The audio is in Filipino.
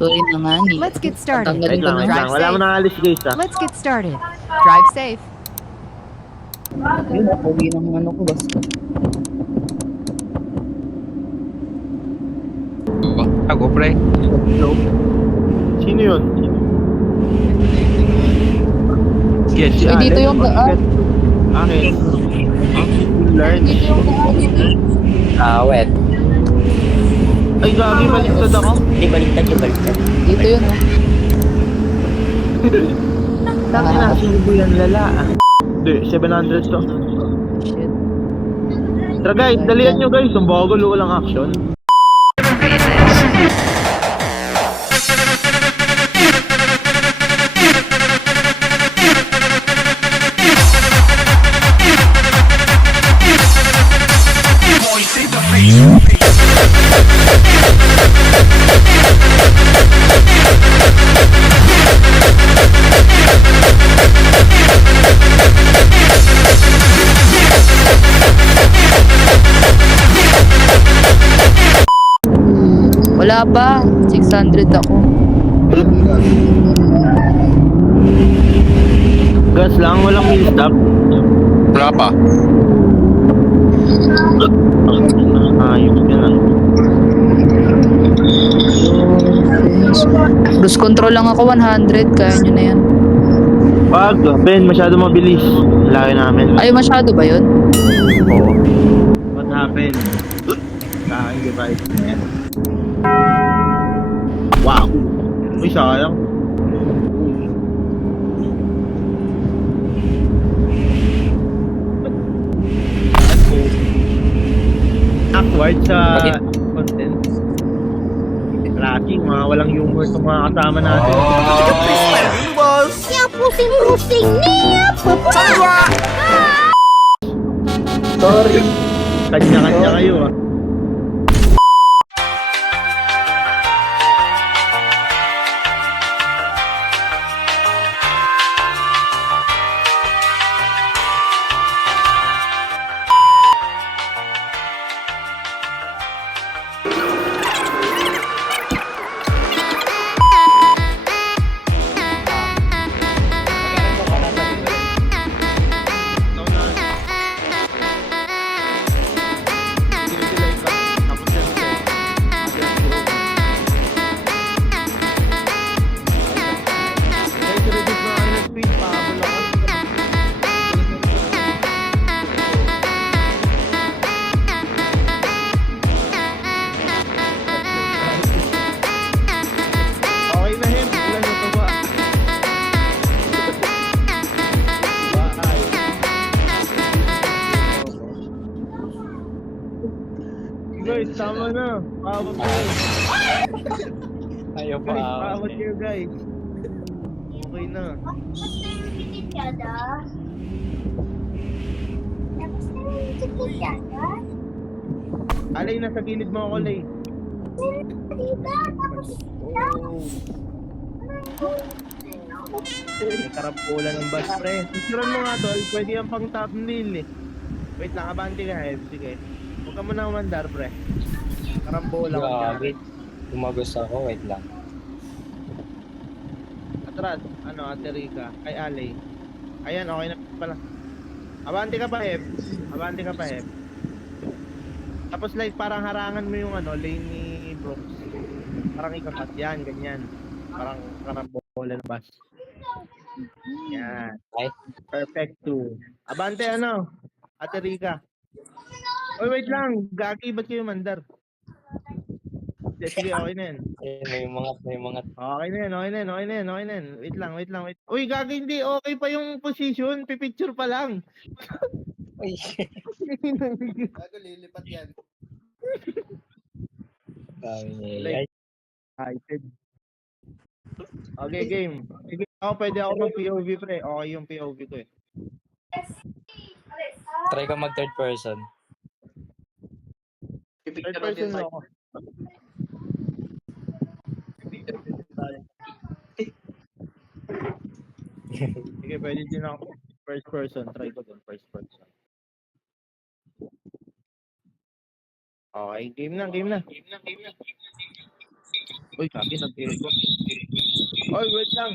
Sorry na nga ni. Let's get started. Tanggalin Wait lang, ko wait na. lang. Wala mo nang alis guys ah. Let's get started. Drive safe. Yun, pauwi ng ano ko basta. Ako, pre. Hello? Sino yun? Yes, Si Eh, dito Allen? yung daan. Akin. Learn. Dito yung daan. Wet. Ay, gagi, baliktad ako. Di baliktad yung baliktad. Dito yun. Oh. Taki na, sinubo yan, lala. Hindi, 700 to. Shit. Tara guys, dalihan nyo guys. Ang bagal, walang action. Wala pa. 600 ako. Gas lang, walang wheel stop. Wala pa. Ayos ka na. Cruise control lang ako 100. Kaya nyo na yan. Wag, Ben, masyado mabilis. Laki namin. Ay, masyado ba yun? Oo. What happened? Sa aking device na yan. Wow! Uy, sayang. Awkward sa content. Tracking, mga walang humor sa mga kasama natin. Siya pusing-pusing niya, papa! Sorry. Kanya-kanya kayo ah. Okay na him, ulan ito ba? Guys, tama na. Pawag kayo. Ayaw pa. Guys, pawag kayo guys. Okay na. Alay, nasa gilid mo ako, Lay. May karampulan ng bus, pre. Susuran mo nga, tol. Pwede yung pang thumbnail eh. Wait lang, abante ka, Hev. Sige. Huwag ka muna umandar, pre. Karampulan ko Grabe. dyan. Tumagos ako. Wait lang. Atras, ano, Ate Rica. Kay Alay. Ayan, okay na pala. Abante ka pa, Hev. Abante ka pa, Hev. Tapos like, parang harangan mo yung ano, lane ni Brooks. Parang ikakat yan, ganyan. Parang karampulan ng bus. Yan. Ay. Perfect 2. Abante ano? Ate Rica. Oy, wait lang. Gagi, ba't kayo mandar? Sige, okay na yan. May mga. Okay na yan, okay na yan, okay na yan, okay na yan. Wait lang, wait lang, wait. Uy, gagi, hindi. Okay pa yung position. Pipicture pa lang. Uy. Bago lilipat yan. Ay. Excited. Okay, game. Sige, ako pwede ako mag-POV, pre. Okay yung POV ko eh. Try ka mag third person. Third person na ako. Sige, pwede din ako. First person. Try ko dun, first person. Okay, game na, game na. Uy, sabi, nag-echo. Oy, wait lang.